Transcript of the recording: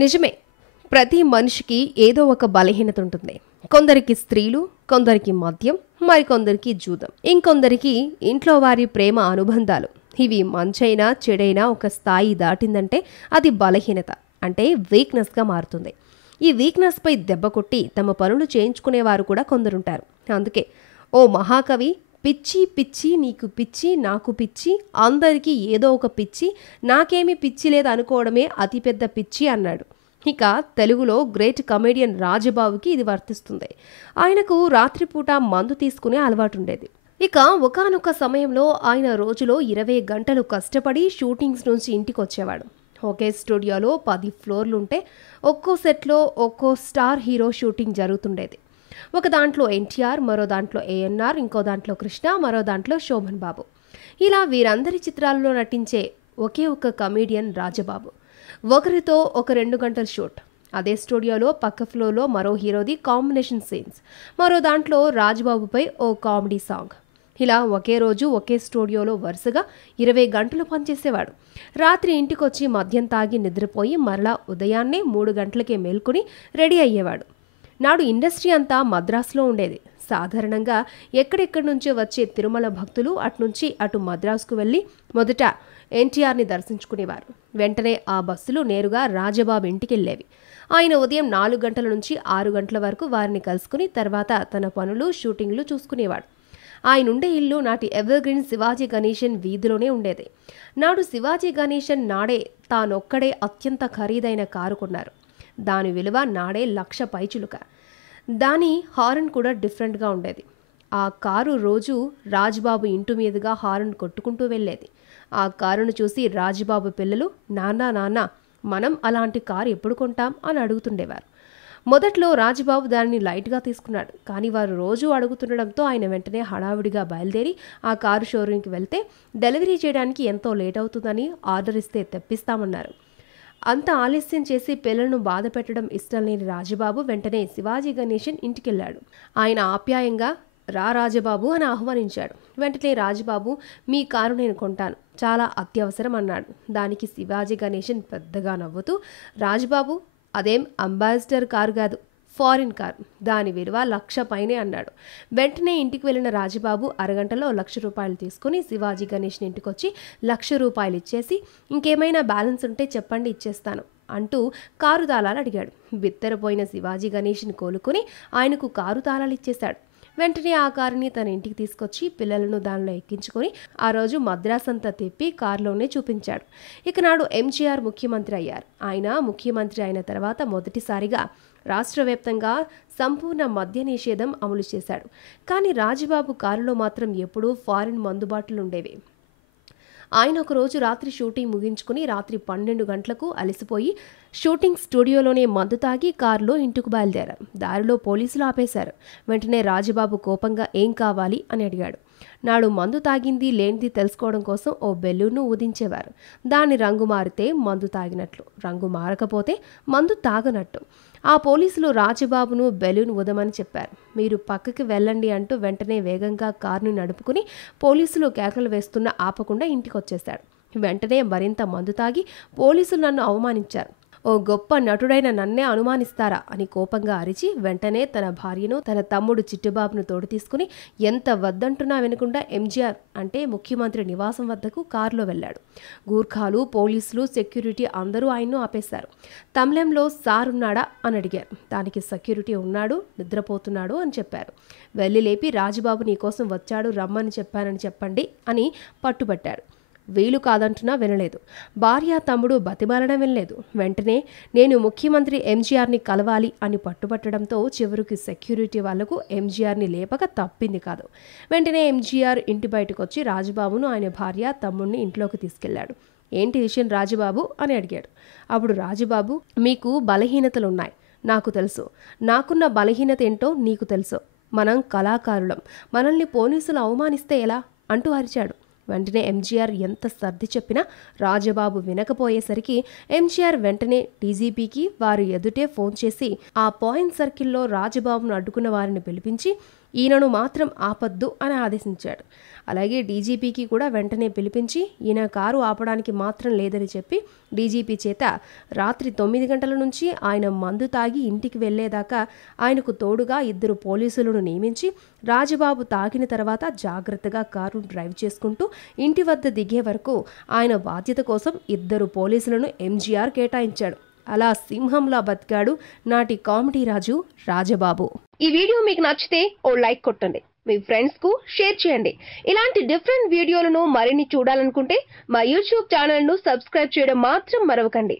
నిజమే. ప్రతి మనిషికి ఏదో ఒక బలహీనత ఉంటుంది. కొందరికి స్త్రీలు, కొందరికి మద్యం, మరికొందరికి జూదం, ఇంకొందరికి ఇంట్లో వారి ప్రేమ అనుబంధాలు. ఇవి మంచైనా చెడైనా ఒక స్థాయి దాటిందంటే అది బలహీనత, అంటే వీక్నెస్గా మారుతుంది. ఈ వీక్నెస్పై దెబ్బ కొట్టి తమ పనులు చేయించుకునేవారు కూడా కొందరుంటారు. అందుకే ఓ మహాకవి పిచ్చి పిచ్చి నీకు పిచ్చి నాకు పిచ్చి అందరికీ ఏదో ఒక పిచ్చి, నాకేమీ పిచ్చి లేదు అనుకోవడమే అతిపెద్ద పిచ్చి అన్నాడు. ఇక తెలుగులో గ్రేట్ కమెడియన్ రాజబాబుకి ఇది వర్తిస్తుంది. ఆయనకు రాత్రిపూట మందు తీసుకునే అలవాటుండేది. ఇక ఒకానొక సమయంలో ఆయన రోజులో 20 గంటలు కష్టపడి షూటింగ్స్ నుంచి ఇంటికి వచ్చేవాడు. ఒకే స్టూడియోలో 10 ఫ్లోర్లుంటే ఒక్కో సెట్లో ఒక్కో స్టార్ హీరో షూటింగ్ జరుగుతుండేది. ఒక దాంట్లో ఎన్టీఆర్, మరో దాంట్లో ఏఎన్ఆర్, ఇంకో దాంట్లో కృష్ణ, మరో దాంట్లో శోభన్ బాబు. ఇలా వీరందరి చిత్రాల్లో నటించే ఒకే ఒక కమెడియన్ రాజబాబు. ఒకరితో ఒక 2 గంటల షూట్. అదే స్టూడియోలో పక్క ఫ్లోర్లో మరో హీరోది కాంబినేషన్ సీన్స్, మరో దాంట్లో రాజబాబుపై ఓ కామెడీ సాంగ్. ఇలా ఒకే రోజు ఒకే స్టూడియోలో వరుసగా 20 గంటలు పనిచేసేవాడు. రాత్రి ఇంటికొచ్చి మద్యం తాగి నిద్రపోయి మరలా ఉదయాన్నే 3 గంటలకే మేల్కొని రెడీ అయ్యేవాడు. నాడు ఇండస్ట్రీ అంతా మద్రాసులో ఉండేది. సాధారణంగా ఎక్కడెక్కడి నుంచో వచ్చే తిరుమల భక్తులు అట్నుంచి అటు మద్రాసుకు వెళ్ళి మొదట ఎన్టీఆర్ని దర్శించుకునేవారు. వెంటనే ఆ బస్సులు నేరుగా రాజబాబు ఇంటికి వెళ్ళేవి. ఆయన ఉదయం 4 గంటల నుంచి 6 గంటల వరకు వారిని కలుసుకుని తర్వాత తన పనులు, షూటింగ్లు చూసుకునేవాడు. ఆయనుండే ఇల్లు నాటి ఎవర్గ్రీన్ శివాజీ గణేశన్ వీధిలోనే ఉండేది. నాడు శివాజీ గణేశన్ నాడే తానొక్కడే అత్యంత ఖరీదైన కారు కొన్నారు. దాని విలువ నాడే 1,00,000 పైచులుక. దాని హారన్ కూడా డిఫరెంట్గా ఉండేది. ఆ కారు రోజు రాజబాబు ఇంటి మీదుగా హారన్ కొట్టుకుంటూ వెళ్ళేది. ఆ కారును చూసి రాజబాబు పిల్లలు నాన్న నాన్న మనం అలాంటి కారు ఎప్పుడు కొంటాం అని అడుగుతుండేవారు. మొదట్లో రాజబాబు దానిని లైట్గా తీసుకున్నాడు. కానీ వారు రోజు అడుగుతుండడంతో ఆయన వెంటనే హడావుడిగా బయలుదేరి ఆ కారు షోరూంకి వెళ్తే డెలివరీ చేయడానికి ఎంతో లేట్ అవుతుందని ఆర్డర్ ఇస్తే తెప్పిస్తామన్నారు. అంత ఆలస్యం చేసి పిల్లలను బాధ పెట్టడం ఇష్టం లేని రాజబాబు వెంటనే శివాజీ గణేశన్ ఇంటికెళ్ళాడు. ఆయన ఆప్యాయంగా రా రాజబాబు అని ఆహ్వానించాడు. వెంటనే రాజబాబు మీ కారు నేను కొంటాను, చాలా అత్యవసరం అన్నాడు. దానికి శివాజీ గణేశన్ పెద్దగా నవ్వుతూ రాజబాబు అదేం అంబాసిడర్ కారు కాదు, ఫారిన్ కార్, దాని విలువ 1,00,000 పైనే అన్నాడు. వెంటనే ఇంటికి వెళ్ళిన రాజబాబు అరగంటలో 1,00,000 రూపాయలు తీసుకుని శివాజీ గణేశన్ ఇంటికొచ్చి 1,00,000 రూపాయలు ఇచ్చేసి ఇంకేమైనా బ్యాలెన్స్ ఉంటే చెప్పండి ఇచ్చేస్తాను అంటూ కారు తాళాలు అడిగాడు. బిత్తరపోయిన శివాజీ గణేశన్ కోలుకొని ఆయనకు కారు తాళాలు ఇచ్చేశాడు. వెంటనే ఆ కారుని తన ఇంటికి తీసుకొచ్చి పిల్లలను దానిలో ఎక్కించుకొని ఆ రోజు మద్రాస్ అంతా తిప్పి కారులోనే చూపించాడు. ఇక నాడు ఎంజీఆర్ ముఖ్యమంత్రి అయ్యారు. ఆయన ముఖ్యమంత్రి అయిన తర్వాత మొదటిసారిగా రాష్ట్ర వ్యాప్తంగా సంపూర్ణ మద్య నిషేధం అమలు చేశాడు. కానీ రాజబాబు కారులో మాత్రం ఎప్పుడూ ఫారిన్ మందుబాటులు ఉండేవి. ఆయన ఒకరోజు రాత్రి షూటింగ్ ముగించుకుని రాత్రి 12 గంటలకు అలసిపోయి షూటింగ్ స్టూడియోలోనే మందు తాగి కారులో ఇంటికి బయలుదేరారు. దారిలో పోలీసులు ఆపేశారు. వెంటనే రాజబాబు కోపంగా ఏం కావాలి అని అడిగాడు. నాడు మందు తాగింది లేనిది తెలుసుకోవడం కోసం ఓ బెలూన్ను ఊదించేవారు. దాని రంగు మారితే మందు తాగినట్లు, రంగు మారకపోతే మందు తాగనట్టు. ఆ పోలీసులు రాజబాబును బెలూన్ ఊదమని చెప్పారు. మీరు పక్కకి వెళ్ళండి అంటూ వెంటనే వేగంగా కారుని నడుపుకుని పోలీసులు కేకలు వేస్తున్నా ఆపకుండా ఇంటికొచ్చేశాడు. వెంటనే మరింత మందు తాగి పోలీసులు నన్ను అవమానించారు, ఓ గొప్ప నటుడైన నన్నే అనుమానిస్తారా అని కోపంగా అరిచి వెంటనే తన భార్యను తన తమ్ముడు చిట్టుబాబును తోడు తీసుకుని ఎంత వద్దంటున్నా వినకుండా ఎంజీఆర్ అంటే ముఖ్యమంత్రి నివాసం వద్దకు కారులో వెళ్ళాడు. గూర్ఖాలు, పోలీసులు, సెక్యూరిటీ అందరూ ఆయన్ను ఆపేశారు. తమిళంలో సార్ ఉన్నాడా అని అడిగారు. దానికి సెక్యూరిటీ ఉన్నాడు, నిద్రపోతున్నాడు అని చెప్పారు. వెళ్ళి లేపి రాజబాబు నీకోసం వచ్చాడు, రమ్మని చెప్పానని చెప్పండి అని పట్టుబట్టాడు. వీలు కాదంటున్నా వినలేదు. భార్య తమ్ముడు బతిమాలడం వినలేదు. వెంటనే నేను ముఖ్యమంత్రి ఎంజీఆర్ని కలవాలి అని పట్టుబట్టడంతో చివరికి సెక్యూరిటీ వాళ్లకు ఎంజీఆర్ని లేపక తప్పింది కాదు. వెంటనే ఎంజీఆర్ ఇంటి బయటకు వచ్చి రాజబాబును ఆయన భార్య తమ్ముడిని ఇంట్లోకి తీసుకెళ్లాడు. ఏంటి విషయం రాజబాబు అని అడిగాడు. అప్పుడు రాజబాబు మీకు బలహీనతలున్నాయి, నాకు తెలుసు, నాకున్న బలహీనత ఏంటో నీకు తెలుసు, మనం కళాకారులం, మనల్ని పోలీసులు అవమానిస్తే ఎలా అంటూ అరిచాడు. వెంటనే ఎంజీఆర్ ఎంత సర్ది చెప్పినా రాజబాబు వినకపోయేసరికి ఎంజీఆర్ వెంటనే డీజీపీకి వారి ఎదుటే ఫోన్ చేసి ఆ పాయింట్ సర్కిల్లో రాజబాబును అడ్డుకున్న వారిని పిలిపించి ఈయనను మాత్రం ఆపద్దు అని ఆదేశించాడు. అలాగే డీజీపీకి కూడా వెంటనే పిలిపించి ఈయన కారు ఆపడానికి మాత్రం లేదని చెప్పి డీజీపీ చేత రాత్రి 9 గంటల నుంచి ఆయన మందు తాగి ఇంటికి వెళ్లేదాకా ఆయనకు తోడుగా 2 పోలీసులను నియమించి రాజబాబు తాగిన తర్వాత జాగ్రత్తగా కారు డ్రైవ్ చేసుకుంటూ ఇంటి వద్ద దిగే వరకు ఆయన బాధ్యత కోసం 2 పోలీసులను ఎంజీఆర్ కేటాయించాడు. అలా సింహంలా బతికాడు నాటి కామెడీ రాజు రాజబాబు. ఈ వీడియో మీకు నచ్చితే ఓ లైక్ కొట్టండి, మీ ఫ్రెండ్స్ కు షేర్ చేయండి. ఇలాంటి డిఫరెంట్ వీడియోలను మరిన్ని చూడాలనుకుంటే మా యూట్యూబ్ ఛానల్ ను సబ్స్క్రైబ్ చేయడం మాత్రం మరవకండి.